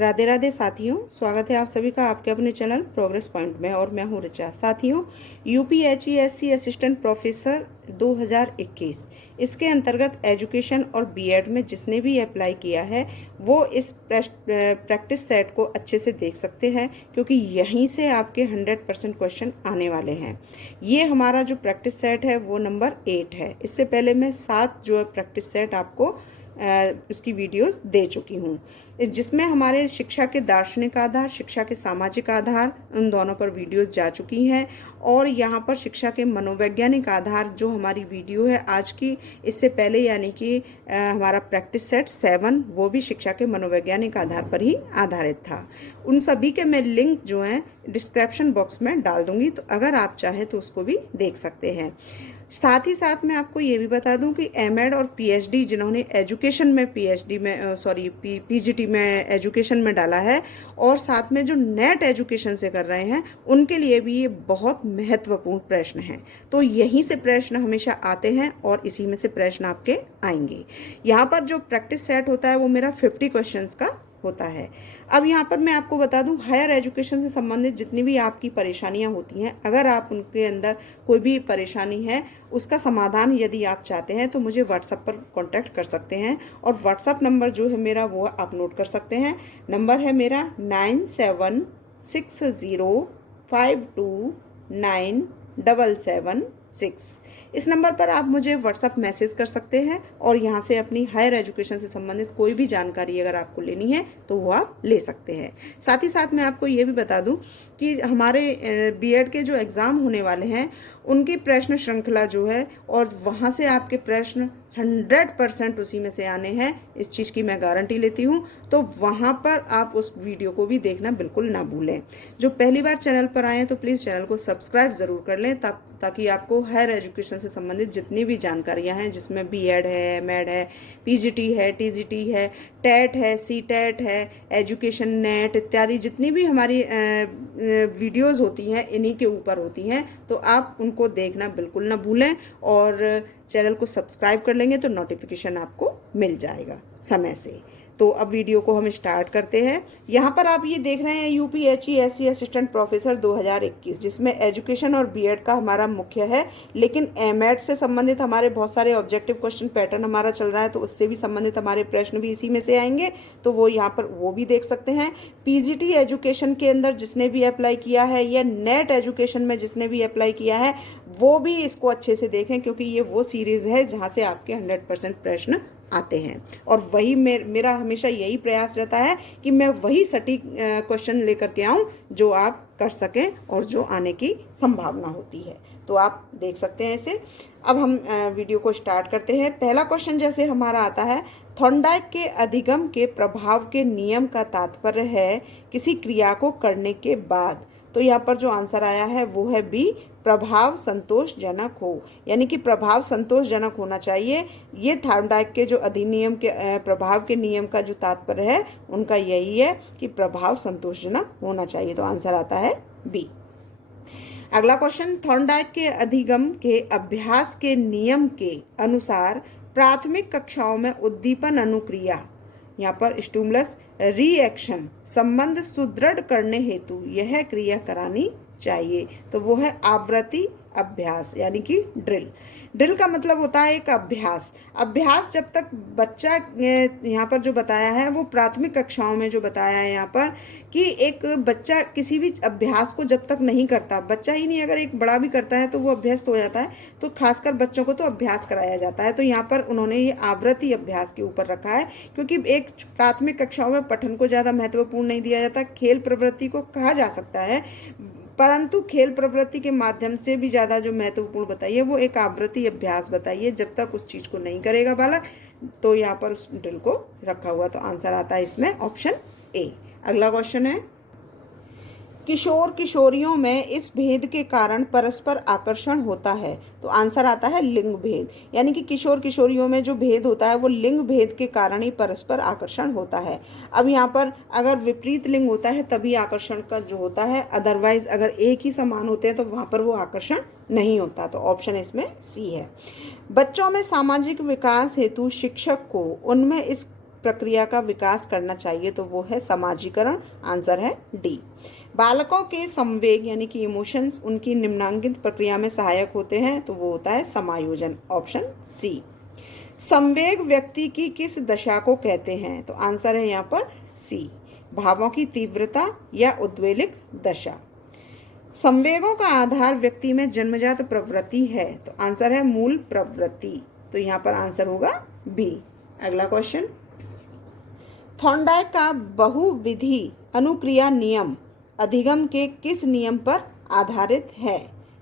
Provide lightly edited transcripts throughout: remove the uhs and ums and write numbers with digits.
राधे राधे साथियों, स्वागत है आप सभी का आपके अपने चैनल प्रोग्रेस पॉइंट में। और मैं हूं ऋचा। साथियों, यूपीएचईएससी असिस्टेंट प्रोफेसर 2021 इसके अंतर्गत एजुकेशन और बीएड में जिसने भी अप्लाई किया है वो इस प्रैक्टिस सेट को अच्छे से देख सकते हैं, क्योंकि यहीं से आपके 100% क्वेश्चन आने वाले हैं। ये हमारा जो प्रैक्टिस सेट है वो नंबर 8 है। इससे पहले मैं 7 जो है प्रैक्टिस सेट आपको उसकी वीडियोस दे चुकी हूँ, जिसमें हमारे शिक्षा के दार्शनिक आधार, शिक्षा के सामाजिक आधार, उन दोनों पर वीडियोस जा चुकी हैं। और यहाँ पर शिक्षा के मनोवैज्ञानिक आधार जो हमारी वीडियो है आज की, इससे पहले यानी कि हमारा प्रैक्टिस सेट 7 वो भी शिक्षा के मनोवैज्ञानिक आधार पर ही आधारित था। उन सभी के मैं लिंक जो है डिस्क्रिप्शन बॉक्स में डाल दूंगी, तो अगर आप चाहें तो उसको भी देख सकते हैं। साथ ही साथ मैं आपको ये भी बता दूं कि एमएड और पीएचडी जिन्होंने एजुकेशन में पीजीटी में एजुकेशन में डाला है और साथ में जो नेट एजुकेशन से कर रहे हैं, उनके लिए भी ये बहुत महत्वपूर्ण प्रश्न है। तो यहीं से प्रश्न हमेशा आते हैं और इसी में से प्रश्न आपके आएंगे। यहाँ पर जो प्रैक्टिस सेट होता है वो मेरा 50 क्वेश्चंस का होता है। अब यहाँ पर मैं आपको बता दूं, हायर एजुकेशन से संबंधित जितनी भी आपकी परेशानियां होती हैं, अगर आप उनके अंदर कोई भी परेशानी है उसका समाधान यदि आप चाहते हैं तो मुझे व्हाट्सएप पर कांटेक्ट कर सकते हैं। और व्हाट्सएप नंबर जो है मेरा वो आप नोट कर सकते हैं। नंबर है मेरा 9760529776। इस नंबर पर आप मुझे व्हाट्सएप मैसेज कर सकते हैं और यहाँ से अपनी हायर एजुकेशन से संबंधित कोई भी जानकारी अगर आपको लेनी है तो वो आप ले सकते हैं। साथ ही साथ मैं आपको ये भी बता दूं कि हमारे बीएड के जो एग्ज़ाम होने वाले हैं उनकी प्रश्न श्रृंखला जो है, और वहाँ से आपके प्रश्न 100% उसी में से आने हैं, इस चीज़ की मैं गारंटी लेती हूँ। तो वहाँ पर आप उस वीडियो को भी देखना बिल्कुल ना भूलें। जो पहली बार चैनल पर आए हैं तो प्लीज़ चैनल को सब्सक्राइब ज़रूर कर लें, ताकि आपको हायर एजुकेशन से संबंधित जितनी भी जानकारियाँ हैं, जिसमें बीएड है, एमएड है, पीजीटी है, टीजीटी है, टेट है, सीटेट है, एजुकेशन नेट इत्यादि जितनी भी हमारी वीडियोस होती हैं इन्हीं के ऊपर होती हैं। तो आप उनको देखना बिल्कुल ना भूलें और चैनल को सब्सक्राइब कर लेंगे तो नोटिफिकेशन आपको मिल जाएगा समय से। तो अब वीडियो को हम स्टार्ट करते हैं। यहाँ पर आप ये देख रहे हैं यूपीएचईएससी असिस्टेंट प्रोफेसर 2021, जिसमें एजुकेशन और बीएड का हमारा मुख्य है, लेकिन एमएड से संबंधित हमारे बहुत सारे ऑब्जेक्टिव क्वेश्चन पैटर्न हमारा चल रहा है, तो उससे भी संबंधित हमारे प्रश्न भी इसी में से आएंगे, तो वो यहाँ पर वो भी देख सकते हैं। पीजीटी एजुकेशन के अंदर जिसने भी अप्लाई किया है या नेट एजुकेशन में जिसने भी अप्लाई किया है वो भी इसको अच्छे से देखें, क्योंकि ये वो सीरीज है जहाँ से आपके 100% प्रश्न आते हैं। और वही मेरा हमेशा यही प्रयास रहता है कि मैं वही सटीक क्वेश्चन लेकर के आऊं जो आप कर सकें और जो आने की संभावना होती है। तो आप देख सकते हैं इसे। अब हम वीडियो को स्टार्ट करते हैं। पहला क्वेश्चन जैसे हमारा आता है, थॉर्नडाइक के अधिगम के प्रभाव के नियम का तात्पर्य है किसी क्रिया को करने के बाद। तो यहाँ पर जो आंसर आया है वो है बी, प्रभाव संतोषजनक हो, यानी कि प्रभाव संतोषजनक होना चाहिए। ये थॉर्नडाइक के जो अधिनियम के प्रभाव के नियम का जो तात्पर्य है उनका यही है कि प्रभाव संतोषजनक होना चाहिए। तो आंसर आता है बी। अगला क्वेश्चन, थॉर्नडाइक के अधिगम के अभ्यास के नियम के अनुसार प्राथमिक कक्षाओं में उद्दीपन अनुक्रिया, यहाँ पर स्टिमुलस रिएक्शन संबंध सुदृढ़ करने हेतु यह क्रिया करानी चाहिए। तो वो है आवृत्ति अभ्यास, यानी कि ड्रिल। ड्रिल का मतलब होता है एक अभ्यास। अभ्यास जब तक बच्चा, यहाँ पर जो बताया है वो प्राथमिक कक्षाओं में जो बताया है यहाँ पर, कि एक बच्चा किसी भी अभ्यास को जब तक नहीं करता, बच्चा ही नहीं अगर एक बड़ा भी करता है तो वो अभ्यस्त हो जाता है, तो खासकर बच्चों को तो अभ्यास कराया जाता है। तो यहाँ पर उन्होंने ये आवृत्ति अभ्यास के ऊपर रखा है, क्योंकि एक प्राथमिक कक्षाओं में पठन को ज़्यादा महत्वपूर्ण नहीं दिया जाता। खेल प्रवृत्ति को कहा जा सकता है, परंतु खेल प्रवृत्ति के माध्यम से भी ज़्यादा जो महत्वपूर्ण बताइए वो एक आवृत्ति अभ्यास बताइए। जब तक उस चीज़ को नहीं करेगा बालक, तो यहाँ पर उस ड्रिल को रखा हुआ। तो आंसर आता है इसमें ऑप्शन ए। अगला क्वेश्चन है, किशोर किशोरियों में इस भेद के कारण परस्पर आकर्षण होता है। तो आंसर आता है लिंग भेद, यानी कि किशोर किशोरियों में जो भेद होता है वो लिंग भेद के कारण ही परस्पर आकर्षण होता है। अब यहाँ पर अगर विपरीत लिंग होता है तभी आकर्षण का जो होता है, अदरवाइज अगर एक ही समान होते हैं तो वहाँ पर वो आकर्षण नहीं होता। तो ऑप्शन इसमें सी है। बच्चों में सामाजिक विकास हेतु शिक्षक को उनमें इस प्रक्रिया का विकास करना चाहिए, तो वो है समाजीकरण। आंसर है डी। बालकों के संवेग यानी कि इमोशंस उनकी निम्नांकित प्रक्रिया में सहायक होते हैं, तो वो होता है समायोजन। Option C. संवेग व्यक्ति की किस दशा को कहते हैं, तो आंसर है यहाँ पर सी, भावों की तीव्रता या उद्वेलिक दशा। संवेगों का आधार व्यक्ति में जन्मजात प्रवृत्ति है, तो आंसर है मूल प्रवृत्ति, तो यहाँ पर आंसर होगा बी। अगला क्वेश्चन, थॉर्नडाइक का बहुविधि अनुक्रिया नियम अधिगम के किस नियम पर आधारित है,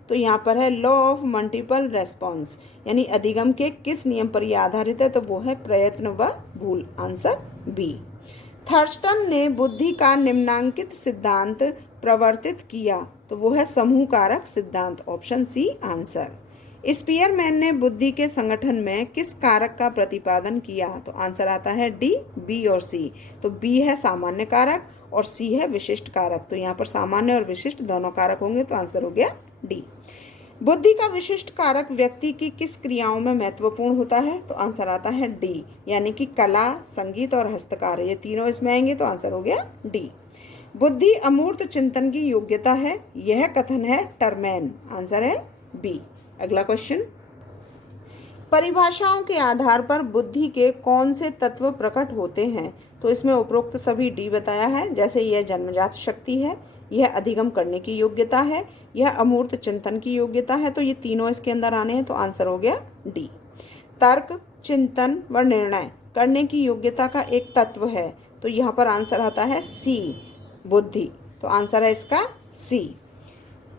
तो यहाँ पर है लॉ ऑफ मल्टीपल रेस्पॉन्स, यानी अधिगम के किस नियम पर यह आधारित है, तो वो है प्रयत्न व भूल। Answer B. थर्स्टन ने बुद्धि का निम्नांकित सिद्धांत प्रवर्तित किया, तो वो है समूह कारक सिद्धांत। Option C answer. स्पीयरमैन ने बुद्धि के संगठन में किस कारक का प्रतिपादन किया, तो आंसर आता है डी, बी और सी। तो बी है सामान्य कारक और सी है विशिष्ट कारक, तो यहाँ पर सामान्य और विशिष्ट दोनों कारक होंगे, तो आंसर हो गया डी। बुद्धि का विशिष्ट कारक व्यक्ति की किस क्रियाओं में महत्वपूर्ण होता है, तो आंसर आता है डी, यानी कि कला, संगीत और हस्तकार, ये तीनों इसमें आएंगे, तो आंसर हो गया डी। बुद्धि अमूर्त चिंतन की योग्यता है, यह कथन है टर्मैन। आंसर है बी। अगला क्वेश्चन, परिभाषाओं के आधार पर बुद्धि के कौन से तत्व प्रकट होते हैं, तो इसमें उपरोक्त सभी डी बताया है, जैसे यह जन्मजात शक्ति है, यह अधिगम करने की योग्यता है, यह अमूर्त चिंतन की योग्यता है, तो ये तीनों इसके अंदर आने हैं, तो आंसर हो गया डी। तर्क, चिंतन व निर्णय करने की योग्यता का एक तत्व है, तो यहाँ पर आंसर आता है सी, बुद्धि, तो आंसर है इसका सी।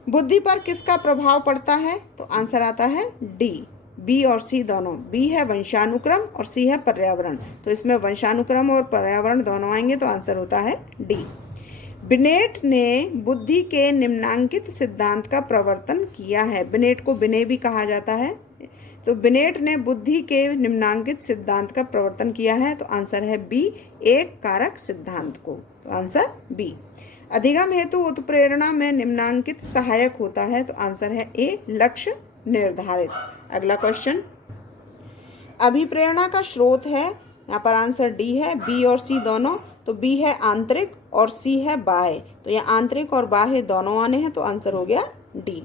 बुद्धि पर किसका प्रभाव पड़ता है, तो आंसर आता है डी, बी और सी दोनों। बी है वंशानुक्रम और सी है पर्यावरण, तो इसमें वंशानुक्रम और पर्यावरण दोनों आएंगे, तो आंसर होता है डी। बिनेट ने बुद्धि के निम्नांकित सिद्धांत का प्रवर्तन किया है, बिनेट को बिने भी कहा जाता है, तो बिनेट ने बुद्धि के निम्नांकित सिद्धांत का प्रवर्तन किया है, तो आंसर है बी, एक कारक सिद्धांत को, तो आंसर बी। अधिगम हेतु उत्प्रेरणा में निम्नांकित सहायक होता है, तो आंसर है ए, लक्ष्य निर्धारित। अगला क्वेश्चन, अभिप्रेरणा का स्रोत है, यहाँ पर आंसर डी है, बी और सी दोनों, तो बी है आंतरिक और सी है बाह्य, तो यहाँ आंतरिक और बाह्य दोनों आने हैं, तो आंसर हो गया डी।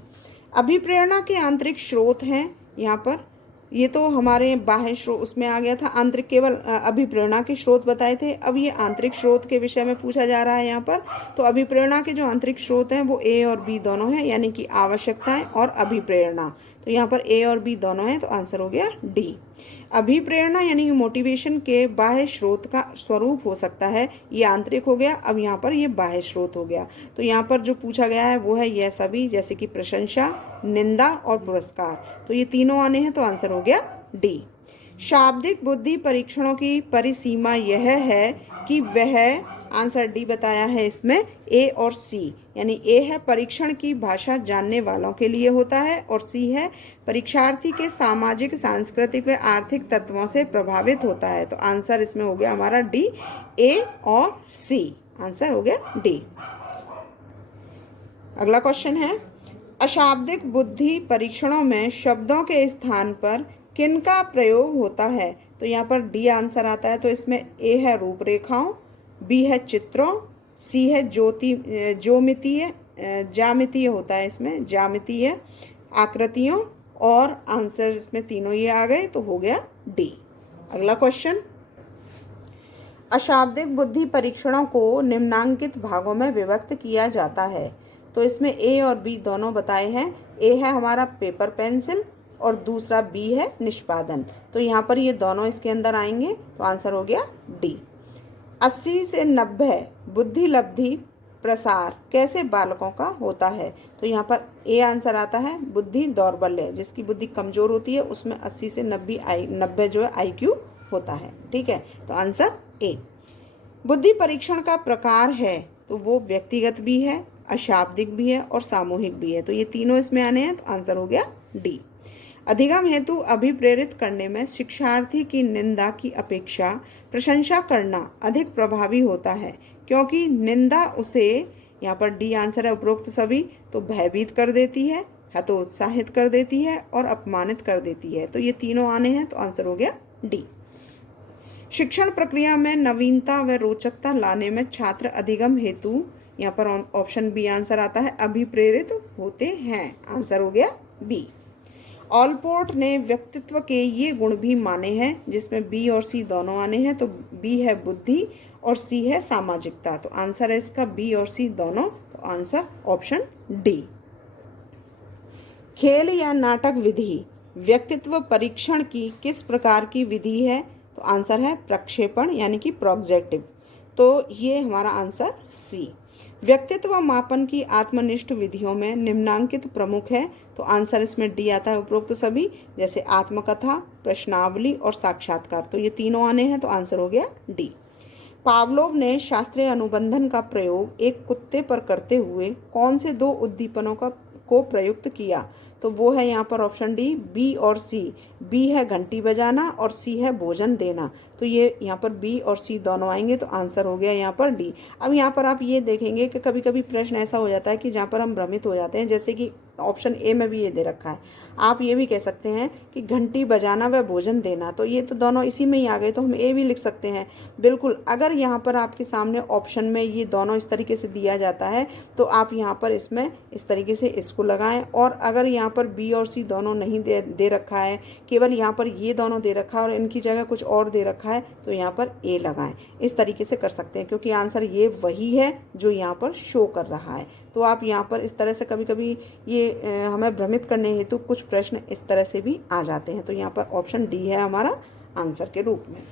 अभिप्रेरणा के आंतरिक स्रोत हैं यहाँ पर, ये तो हमारे बाह्य स्रोत उसमें आ गया था, आंतरिक केवल अभिप्रेरणा के स्रोत बताए थे, अब ये आंतरिक स्रोत के विषय में पूछा जा रहा है यहाँ पर। तो अभिप्रेरणा के जो आंतरिक स्रोत हैं वो ए और बी दोनों हैं, यानी कि आवश्यकताएं और अभिप्रेरणा, तो यहाँ पर ए और बी दोनों हैं, तो आंसर हो गया डी। अभिप्रेरणा यानी मोटिवेशन के बाह्य स्रोत का स्वरूप हो सकता है, ये आंतरिक हो गया, अब यहाँ पर ये बाह्य स्रोत हो गया। तो यहाँ पर जो पूछा गया है वो है यह सभी, जैसे कि प्रशंसा, निंदा और पुरस्कार, तो ये तीनों आने हैं, तो आंसर हो गया डी। शाब्दिक बुद्धि परीक्षणों की परिसीमा यह है कि वह, आंसर डी बताया है इसमें ए और सी, यानी ए है परीक्षण की भाषा जानने वालों के लिए होता है और सी है परीक्षार्थी के सामाजिक, सांस्कृतिक व आर्थिक तत्वों से प्रभावित होता है, तो आंसर इसमें हो गया हमारा डी, ए और सी, आंसर हो गया डी। अगला क्वेश्चन है, अशाब्दिक बुद्धि परीक्षणों में शब्दों के स्थान पर किनका प्रयोग होता है, तो यहाँ पर डी आंसर आता है, तो इसमें ए है रूपरेखाओं, बी है चित्रों, सी है ज्योमितीय, ज्यामितीय होता है इसमें, ज्यामितीय आकृतियों, और आंसर इसमें तीनों ये आ गए, तो हो गया डी। अगला क्वेश्चन, अशाब्दिक बुद्धि परीक्षणों को निम्नांकित भागों में विभक्त किया जाता है, तो इसमें ए और बी दोनों बताए हैं। ए है हमारा पेपर पेंसिल और दूसरा बी है निष्पादन, तो यहाँ पर ये दोनों इसके अंदर आएंगे, तो आंसर हो गया डी। 80 से 90 बुद्धि लब्धि प्रसार कैसे बालकों का होता है, तो यहाँ पर ए आंसर आता है, बुद्धि दौर्बल्य, जिसकी बुद्धि कमजोर होती है उसमें 80 से 90 जो है IQ होता है, ठीक है, तो आंसर ए। बुद्धि परीक्षण का प्रकार है, तो वो व्यक्तिगत भी है, अशाब्दिक भी है और सामूहिक भी है, तो ये तीनों इसमें आने हैं, तो आंसर हो गया डी। अधिगम हेतु अभिप्रेरित करने में शिक्षार्थी की निंदा की अपेक्षा प्रशंसा करना अधिक प्रभावी होता है, क्योंकि निंदा उसे, यहाँ पर डी आंसर है उपरोक्त सभी, तो भयभीत कर देती है, हतोत्साहित कर देती है और अपमानित कर देती है, तो ये तीनों आने हैं, तो आंसर हो गया डी। शिक्षण प्रक्रिया में नवीनता व रोचकता लाने में छात्र अधिगम हेतु, यहाँ पर ऑप्शन बी आंसर आता है, अभिप्रेरित होते हैं। आंसर हो गया बी। ऑलपोर्ट ने व्यक्तित्व के ये गुण भी माने हैं, जिसमें बी और सी दोनों आने हैं। तो बी है बुद्धि और सी है सामाजिकता। तो आंसर है इसका बी और सी दोनों। तो आंसर ऑप्शन डी। खेल या नाटक विधि व्यक्तित्व परीक्षण की किस प्रकार की विधि है? तो आंसर है प्रक्षेपण यानी कि प्रोजेक्टिव। तो ये हमारा आंसर सी। व्यक्तित्व मापन की आत्मनिष्ठ विधियों में निम्नांकित प्रमुख है। तो आंसर इसमें डी आता है, उपरोक्त सभी, जैसे आत्मकथा, प्रश्नावली और साक्षात्कार। तो ये तीनों आने हैं। तो आंसर हो गया डी। पावलोव ने शास्त्रीय अनुबंधन का प्रयोग एक कुत्ते पर करते हुए कौन से दो उद्दीपनों को प्रयुक्त किया? तो वो है यहाँ पर ऑप्शन डी, बी और सी। बी है घंटी बजाना और सी है भोजन देना। तो ये यहाँ पर बी और सी दोनों आएंगे। तो आंसर हो गया यहाँ पर डी। अब यहाँ पर आप ये देखेंगे कि कभी कभी प्रश्न ऐसा हो जाता है कि जहाँ पर हम भ्रमित हो जाते हैं, जैसे कि ऑप्शन ए में भी ये दे रखा है। आप ये भी कह सकते हैं कि घंटी बजाना व भोजन देना, तो ये तो दोनों इसी में ही आ गए, तो हम ए भी लिख सकते हैं। बिल्कुल, अगर यहाँ पर आपके सामने ऑप्शन में ये दोनों इस तरीके से दिया जाता है तो आप यहाँ पर इसमें इस तरीके से इसको लगाएं। और अगर यहाँ पर बी और सी दोनों नहीं दे रखा है, केवल यहाँ पर ये दोनों दे रखा है और इनकी जगह कुछ और दे रखा है, तो यहाँ पर ए लगाएं। इस तरीके से कर सकते हैं, क्योंकि आंसर ये वही है जो यहाँ पर शो कर रहा है। तो आप यहाँ पर इस तरह से कभी कभी ये हमें भ्रमित करने हेतु कुछ प्रश्न इस तरह से भी आ जाते हैं। तो यहाँ पर ऑप्शन डी है हमारा आंसर के रूप में।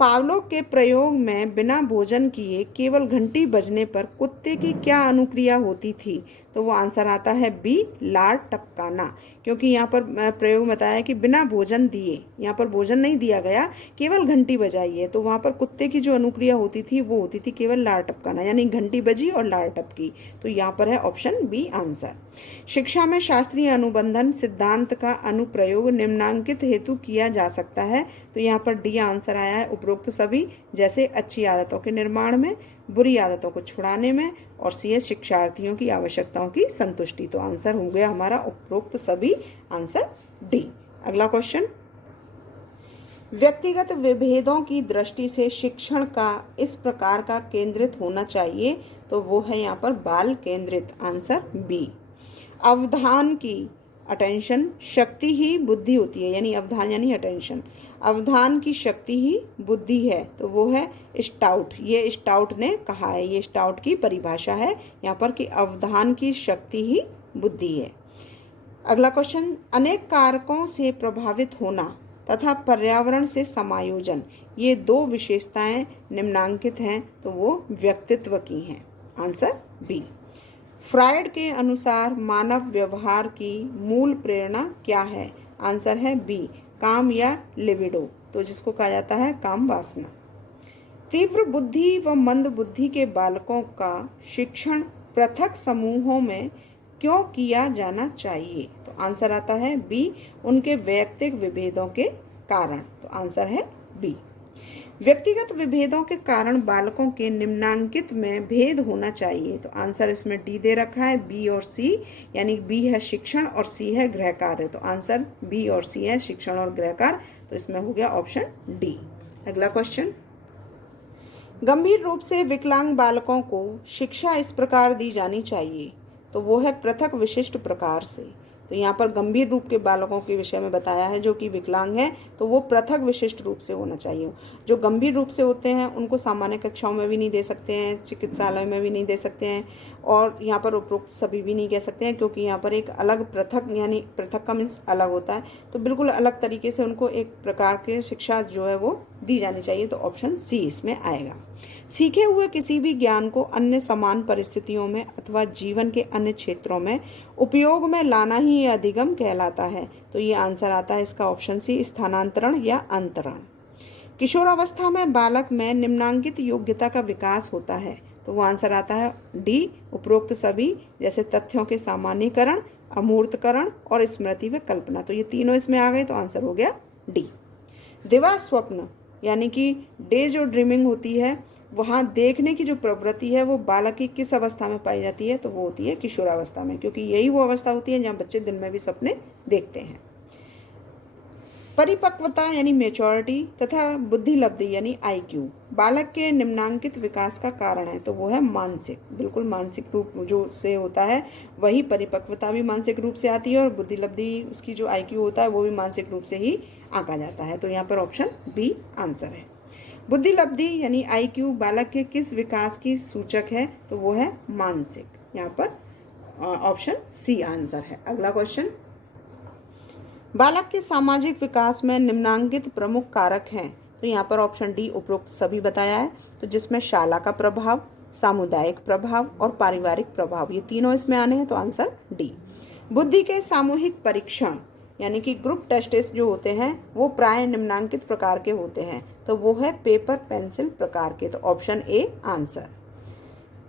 पावलोव के प्रयोग में बिना भोजन किए केवल घंटी बजने पर कुत्ते की क्या अनुक्रिया होती थी? तो वो आंसर आता है बी, लार टपकाना। क्योंकि यहाँ पर प्रयोग बताया कि बिना भोजन दिए, यहाँ पर भोजन नहीं दिया गया, केवल घंटी बजाई है, तो वहाँ पर कुत्ते की जो अनुक्रिया होती थी वो होती थी केवल लार टपकाना, यानी घंटी बजी और लार टपकी। तो यहाँ पर है ऑप्शन बी आंसर। शिक्षा में शास्त्रीय अनुबंधन सिद्धांत का अनुप्रयोग निम्नांकित हेतु किया जा सकता है। तो यहाँ पर डी आंसर आया है, उपरोक्त सभी, जैसे अच्छी आदतों के निर्माण में, बुरी आदतों को छुड़ाने में, और सी शिक्षार्थियों की आवश्यकताओं की संतुष्टि। तो आंसर हो गया हमारा उपरोक्त सभी, आंसर डी। अगला क्वेश्चन, व्यक्तिगत विभेदों की दृष्टि से शिक्षण का इस प्रकार का केंद्रित होना चाहिए। तो वो है यहाँ पर बाल केंद्रित। Answer B. अवधान की, अटेंशन, शक्ति ही बुद्धि होती है, यानी अवधान यानी अटेंशन, अवधान की शक्ति ही बुद्धि है। तो वो है स्टाउट। ये स्टाउट ने कहा है, ये स्टाउट की परिभाषा है यहाँ पर कि अवधान की शक्ति ही बुद्धि है। अगला क्वेश्चन, अनेक कारकों से प्रभावित होना तथा पर्यावरण से समायोजन, ये दो विशेषताएं निम्नांकित हैं। तो वो व्यक्तित्व की हैं। Answer B. फ्रायड के अनुसार मानव व्यवहार की मूल प्रेरणा क्या है? आंसर है बी, काम या लिबिडो, तो जिसको कहा जाता है काम वासना। तीव्र बुद्धि व मंद बुद्धि के बालकों का शिक्षण पृथक समूहों में क्यों किया जाना चाहिए? तो आंसर आता है बी, उनके वैयक्तिक विभेदों के कारण। तो आंसर है बी। व्यक्तिगत विभेदों के कारण बालकों के निम्नांकित में भेद होना चाहिए। तो आंसर इसमें डी दे रखा है, बी और सी, यानी बी है शिक्षण और सी है गृह कार्य। तो आंसर बी और सी है, शिक्षण और गृह कार्य। तो इसमें हो गया ऑप्शन डी। अगला क्वेश्चन, गंभीर रूप से विकलांग बालकों को शिक्षा इस प्रकार दी जानी चाहिए। तो वो है पृथक विशिष्ट प्रकार से। तो यहाँ पर गंभीर रूप के बालकों के विषय में बताया है, जो कि विकलांग हैं, तो वो पृथक विशिष्ट रूप से होना चाहिए। जो गंभीर रूप से होते हैं उनको सामान्य कक्षाओं में भी नहीं दे सकते हैं, चिकित्सालय में भी नहीं दे सकते हैं, और यहाँ पर उपरोक्त सभी भी नहीं कह सकते हैं, क्योंकि यहाँ पर एक अलग पृथक, यानी पृथक का मीन्स अलग होता है। तो बिल्कुल अलग तरीके से उनको एक प्रकार के शिक्षा जो है वो दी जानी चाहिए। तो ऑप्शन सी इसमें आएगा। सीखे हुए किसी भी ज्ञान को अन्य समान परिस्थितियों में अथवा जीवन के अन्य क्षेत्रों में उपयोग में लाना ही ये अधिगम कहलाता है। तो ये आंसर आता है इसका ऑप्शन सी, स्थानांतरण या अंतरण। किशोरावस्था में बालक में निम्नांकित योग्यता का विकास होता है। तो वो आंसर आता है डी, उपरोक्त सभी, जैसे तथ्यों के सामान्यीकरण, अमूर्तकरण और स्मृति व कल्पना। तो ये तीनों इसमें आ गए। तो आंसर हो गया डी। दिवा स्वप्न, यानी कि डे जो ड्रीमिंग होती है, वहाँ देखने की जो प्रवृत्ति है वो बालक की किस अवस्था में पाई जाती है? तो वो होती है किशोरावस्था में, क्योंकि यही वो अवस्था होती है जहाँ बच्चे दिन में भी सपने देखते हैं। परिपक्वता यानी मेच्योरिटी तथा बुद्धि लब्धि यानी IQ बालक के निम्नांकित विकास का कारण है, तो वो है मानसिक, बिल्कुल मानसिक रूप जो से होता है वही परिपक्वता भी मानसिक रूप से आती है और बुद्धि लब्धि उसकी जो IQ होता है वो भी मानसिक रूप से ही आंका जाता है। तो यहाँ पर ऑप्शन बी आंसर है। बुद्धि लब्धि यानी IQ बालक के किस विकास की सूचक है, तो वो है मानसिक। यहाँ पर ऑप्शन सी आंसर है। अगला क्वेश्चन, बालक के सामाजिक विकास में निम्नांकित प्रमुख कारक हैं, तो यहाँ पर ऑप्शन डी उपरोक्त सभी बताया है, तो जिसमें शाला का प्रभाव, सामुदायिक प्रभाव और पारिवारिक प्रभाव, ये तीनों इसमें आने हैं, तो आंसर डी। बुद्धि के सामूहिक परीक्षण यानी कि ग्रुप टेस्ट जो होते हैं वो प्राय निम्नांकित प्रकार के होते हैं, तो वो है पेपर पेंसिल प्रकार के, तो ऑप्शन ए आंसर।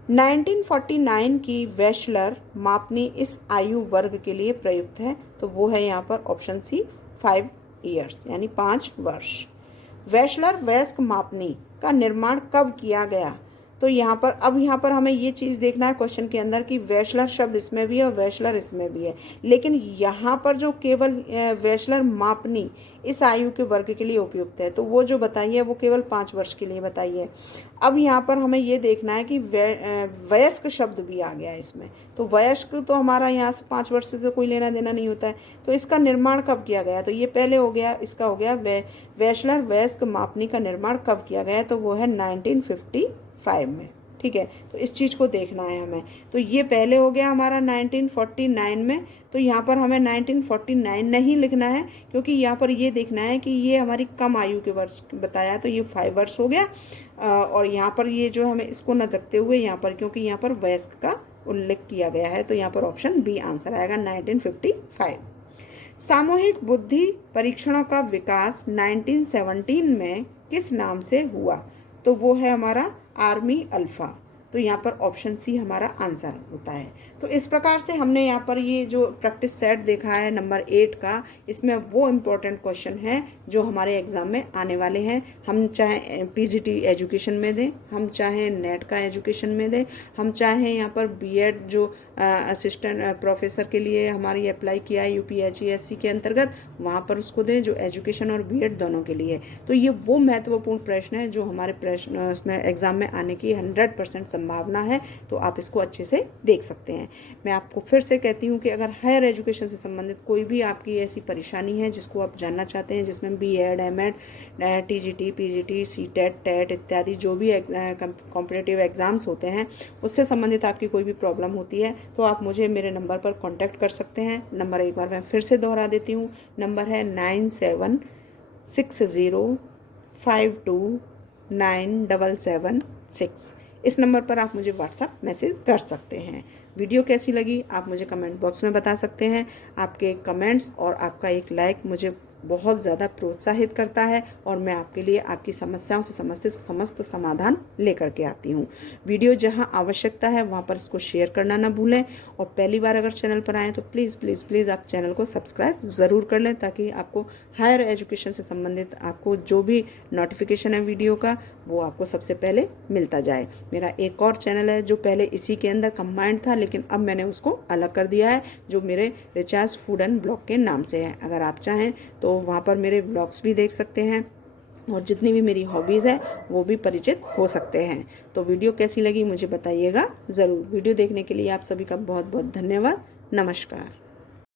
1949 की वेशलर मापनी इस आयु वर्ग के लिए प्रयुक्त है, तो वो है यहाँ पर ऑप्शन सी 5 ईयर्स यानी 5 वर्ष। वेशलर वयस्क मापनी का निर्माण कब किया गया, तो यहाँ पर हमें ये चीज़ देखना है क्वेश्चन के अंदर कि वेशलर शब्द इसमें भी है और वेशलर इसमें भी है, लेकिन यहाँ पर जो केवल वेशलर मापनी इस आयु के वर्ग के लिए उपयुक्त है, तो वो जो बताई है वो केवल 5 वर्ष के लिए बताई है। अब यहाँ पर हमें ये देखना है कि वयस्क शब्द भी आ गया इसमें, तो वयस्क तो हमारा यहाँ से 5 वर्ष से तो कोई लेना देना नहीं होता है, तो इसका निर्माण कब किया गया, तो ये पहले हो गया, इसका हो गया वेशलर वयस्क मापनी का निर्माण कब किया गया, तो वो है 1955 में। ठीक है, तो इस चीज़ को देखना है हमें, तो ये पहले हो गया हमारा 1949 में, तो यहाँ पर हमें 1949 नहीं लिखना है क्योंकि यहाँ पर ये देखना है कि ये हमारी कम आयु के वर्ष बताया, तो ये 5 वर्ष हो गया, और यहाँ पर ये जो हमें इसको न रखते हुए यहाँ पर, क्योंकि यहाँ पर वयस्क का उल्लेख किया गया है, तो यहाँ पर ऑप्शन बी आंसर आएगा 1955। सामूहिक बुद्धि परीक्षणों का विकास 1917 में किस नाम से हुआ, तो वो है हमारा आर्मी अल्फा, तो यहाँ पर ऑप्शन सी हमारा आंसर होता है। तो इस प्रकार से हमने यहाँ पर ये जो प्रैक्टिस सेट देखा है नंबर 8 का, इसमें वो इम्पोर्टेंट क्वेश्चन है जो हमारे एग्जाम में आने वाले हैं। हम चाहे PGT एजुकेशन में दें, हम चाहे नेट का एजुकेशन में दें, हम चाहे यहाँ पर BEd जो असिस्टेंट प्रोफेसर के लिए हमारी अप्लाई किया है UPHESC के अंतर्गत, वहाँ पर उसको दें, जो एजुकेशन और BEd दोनों के लिए। तो ये वो महत्वपूर्ण प्रश्न है जो हमारे प्रश्न उसमें एग्जाम में आने की 100% संभावना है, तो आप इसको अच्छे से देख सकते हैं। मैं आपको फिर से कहती हूँ कि अगर हायर एजुकेशन से संबंधित कोई भी आपकी ऐसी परेशानी है जिसको आप जानना चाहते हैं, जिसमें BEd, M.Ed, TGT, PGT, CTET, TET इत्यादि जो भी कॉम्पिटिटिव एग्जाम्स होते हैं उससे संबंधित आपकी कोई भी प्रॉब्लम होती है, तो आप मुझे मेरे नंबर पर कॉन्टैक्ट कर सकते हैं। नंबर एक बार मैं फिर से दोहरा देती हूँ, नंबर है 9760529776। इस नंबर पर आप मुझे व्हाट्सएप मैसेज कर सकते हैं। वीडियो कैसी लगी आप मुझे कमेंट बॉक्स में बता सकते हैं। आपके कमेंट्स और आपका एक लाइक मुझे बहुत ज़्यादा प्रोत्साहित करता है और मैं आपके लिए आपकी समस्याओं से समस्त समाधान लेकर के आती हूँ। वीडियो जहाँ आवश्यकता है वहाँ पर इसको शेयर करना ना भूलें, और पहली बार अगर चैनल पर आएँ तो प्लीज़ प्लीज़ प्लीज़ आप चैनल को सब्सक्राइब ज़रूर कर लें, ताकि आपको हायर एजुकेशन से संबंधित आपको जो भी नोटिफिकेशन है वीडियो का वो आपको सबसे पहले मिलता जाए। मेरा एक और चैनल है जो पहले इसी के अंदर कंबाइंड था, लेकिन अब मैंने उसको अलग कर दिया है, जो मेरे रिचार्ज फूड एंड ब्लॉग के नाम से है। अगर आप चाहें तो वहाँ पर मेरे ब्लॉग्स भी देख सकते हैं और जितनी भी मेरी हॉबीज़ है वो भी परिचित हो सकते हैं। तो वीडियो कैसी लगी मुझे बताइएगा ज़रूर। वीडियो देखने के लिए आप सभी का बहुत बहुत धन्यवाद। नमस्कार।